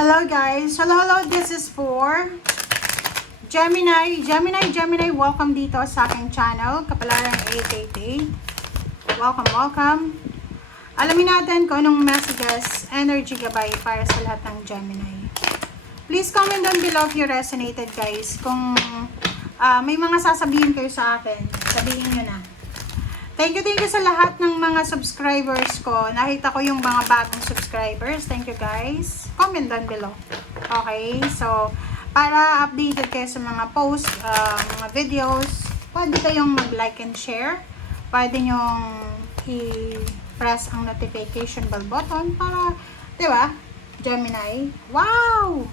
Hello guys. Hello. This is for Gemini. Gemini, welcome dito sa aking channel, Kapalaran 888. Welcome. Alamin natin kung anong messages, energy gabay para sa lahat ng Gemini. Please comment down below if you resonated guys. Kung may mga sasabihin kayo sa akin, sabihin nyo na. Thank you sa lahat ng mga subscribers ko. Nakita ko yung mga bagong subscribers. Thank you guys. Comment down below. Okay, so para updated kayo sa mga posts, mga videos, pwede kayong mag-like and share. Pwede nyong i-press ang notification bell button para, di ba, Gemini? Wow!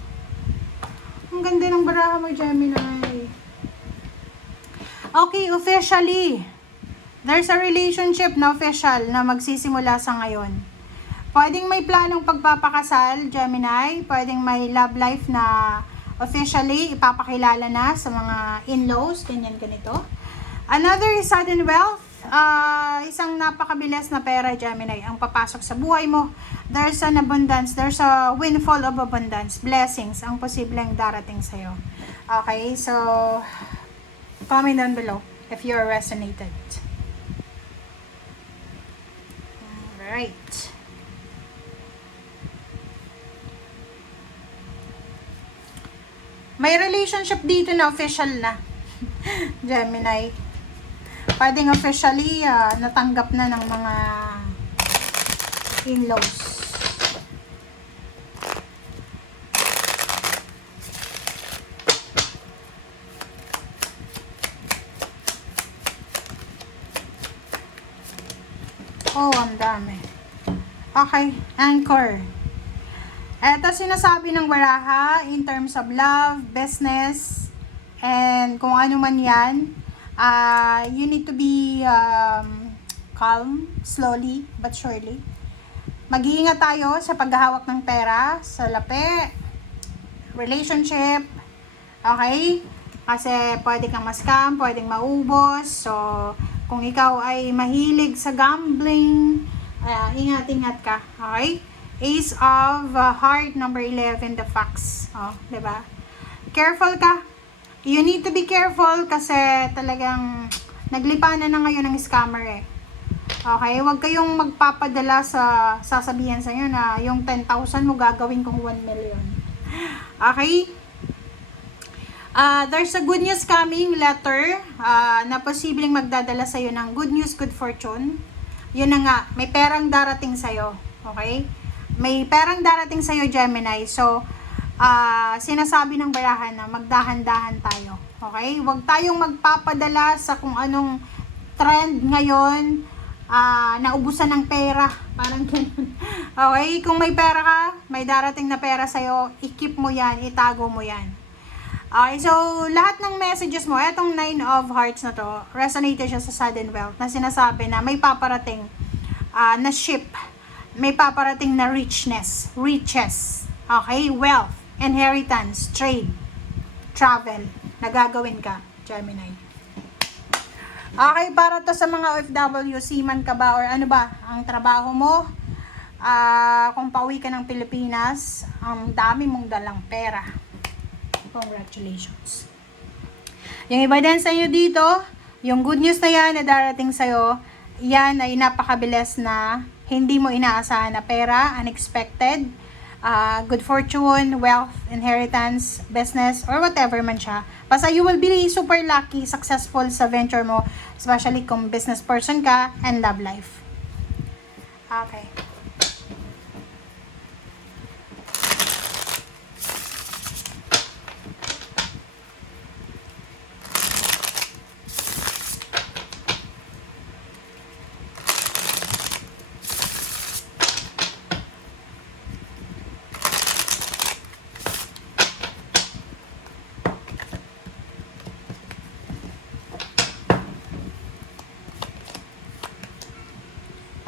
Ang ganda ng baraha mo, Gemini. Okay, officially, there's a relationship na official na magsisimula sa ngayon. Pwedeng may planong pagpapakasal, Gemini. Pwedeng may love life na officially ipapakilala na sa mga in-laws, ganito. Another sudden wealth, isang napakabilis na pera, Gemini, ang papasok sa buhay mo. There's an abundance, there's a windfall of abundance, blessings, ang posibleng darating sa'yo. Okay, so comment down below if you're resonated. Right. May relationship dito na official na. Gemini. Pwedeng officially natanggap na ng mga in-laws. Oh, ang dami. Okay, anchor. Ito sinasabi ng baraha in terms of love, business, and kung ano man yan. You need to be calm, slowly but surely. Mag-iingat tayo sa paghahawak ng pera, sa lapi, relationship. Okay? Kasi pwede kang ma-scam, pwedeng maubos. So, kung ikaw ay mahilig sa gambling, ingat-ingat ka. Okay? Ace of Heart, number 11, the Fox. Oh, diba? Careful ka. You need to be careful kasi talagang naglipanan na ngayon ng scammer eh. Okay? Huwag kayong magpapadala sa sasabihan sa inyo na yung 10,000 mo gagawin kong 1 million. Okay? There's a good news coming letter na posibleng magdadala sa'yo ng good news, good fortune. Yun na nga, may perang darating sa'yo. Okay? May perang darating sa'yo, Gemini. So, sinasabi ng barahan na magdahan-dahan tayo. Okay? Huwag tayong magpapadala sa kung anong trend ngayon, naubusan ng pera. Parang ganun. Okay? Kung may pera ka, may darating na pera sa'yo, i-keep mo yan, itago mo yan. Okay, so lahat ng messages mo, etong 9 of Hearts na to, resonated siya sa sudden wealth na sinasabi na may paparating na ship, may paparating na richness, riches, okay, wealth, inheritance, trade, travel, na gagawin ka, Gemini. Okay, para to sa mga OFW, seaman ka ba or ano ba ang trabaho mo? Kung pauwi ka ng Pilipinas, ang dami mong dalang pera. Congratulations. Yung iba din sa inyo dito, yung good news na yan na darating sa'yo, yan ay napakabilis na hindi mo inaasahan na pera, unexpected, good fortune, wealth, inheritance, business, or whatever man siya. Basta you will be super lucky, successful sa venture mo, especially kung business person ka and love life. Okay.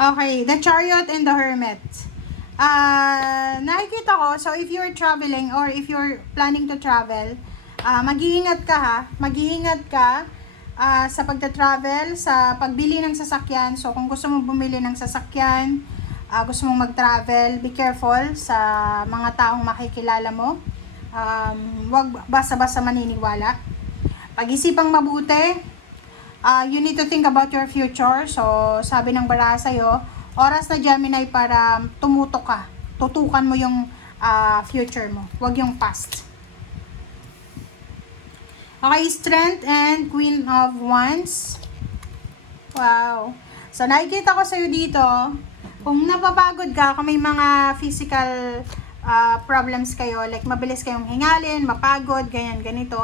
Okay, the Chariot and the Hermit. Nakikita ko, so if you're traveling or if you're planning to travel, mag-iingat ka ha. Mag-iingat ka sa pagta-travel, sa pagbili ng sasakyan. So kung gusto mo bumili ng sasakyan, gusto mong mag-travel, be careful sa mga taong makikilala mo. Wag basta-basta maniniwala. Pag-isipang mabuti. You need to think about your future. So, sabi ng baraha sa'yo, oras na Gemini para tumutok ka. Tutukan mo yung future mo. Wag yung past. Okay, Strength and Queen of Wands. Wow. So, nakikita ko sa'yo dito, kung napapagod ka, kung may mga physical problems kayo, like mabilis kayong hingalin, mapagod, ganyan, ganito,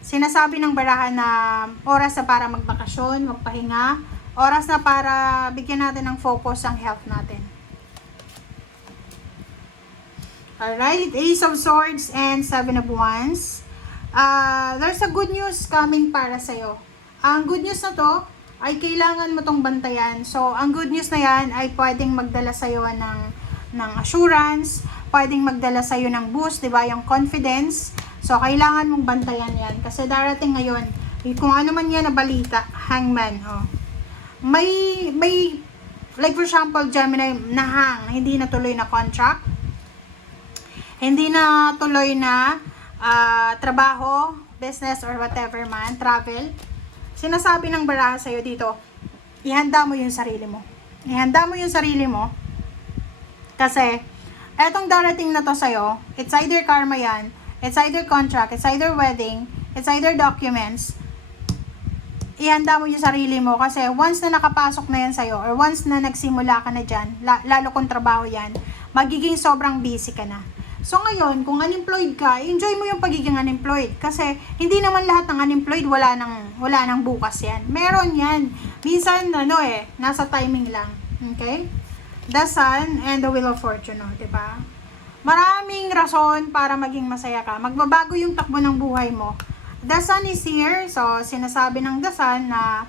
sinasabi ng baraha na oras na para magbakasyon, magpahinga, oras na para bigyan natin ng focus ang health natin. Alright, Ace of Swords and Seven of Wands. There's a good news coming para sa'yo. Ang good news na to ay kailangan mo tong bantayan. So, ang good news na yan ay pwedeng magdala sa'yo ng assurance, pwedeng magdala sa'yo ng boost, di ba? Yung confidence. So, kailangan mong bantayan yan. Kasi darating ngayon, kung ano man yan na balita, hangman, may, like for example, Gemini, hindi na tuloy na contract, hindi na tuloy na trabaho, business, or whatever man, travel. Sinasabi ng baraha sa'yo dito, ihanda mo yung sarili mo. Ihanda mo yung sarili mo, kasi, etong darating na to sa'yo, it's either karma yan, it's either contract, it's either wedding, it's either documents. Ihanda mo yung sarili mo kasi once na nakapasok na yan sa'yo or once na nagsimula ka na dyan, lalo kung trabaho yan, magiging sobrang busy ka na. So ngayon, kung unemployed ka, enjoy mo yung pagiging unemployed kasi hindi naman lahat ng unemployed wala nang bukas yan. Meron yan. Minsan, nasa timing lang. Okay? The Sun and the Wheel of Fortune, diba? Maraming rason para maging masaya ka. Magbabago yung takbo ng buhay mo. The Sun is here. So, sinasabi ng The Sun na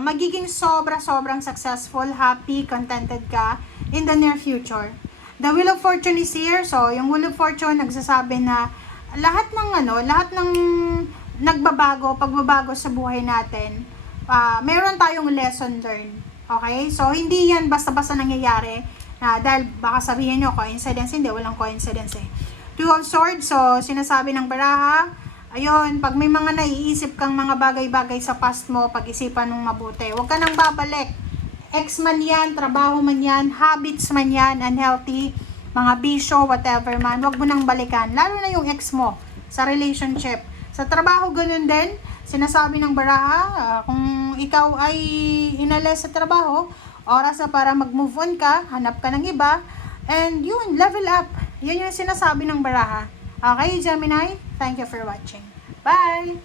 magiging sobrang successful, happy, contented ka in the near future. The Wheel of Fortune is here. So, yung Wheel of Fortune nagsasabi na lahat ng pagbabago sa buhay natin, meron tayong lesson learned. Okay? So, hindi yan basta-basta nangyayari. Dahil baka sabihin nyo, coincidence, hindi, walang coincidence eh. Two of Swords, so sinasabi ng baraha, ayun, pag may mga naiisip kang mga bagay-bagay sa past mo, pag-isipan mong mabuti. Huwag ka nang babalik. Ex man yan, trabaho man yan, habits man yan, unhealthy, mga bisyo, whatever man, huwag mo nang balikan. Lalo na yung ex mo sa relationship. Sa trabaho, ganun din. Sinasabi ng baraha, kung ikaw ay inalis sa trabaho, oras na para mag-move on ka, hanap ka ng iba, and yun, level up. Yun yung sinasabi ng baraha. Okay, Gemini? Thank you for watching. Bye!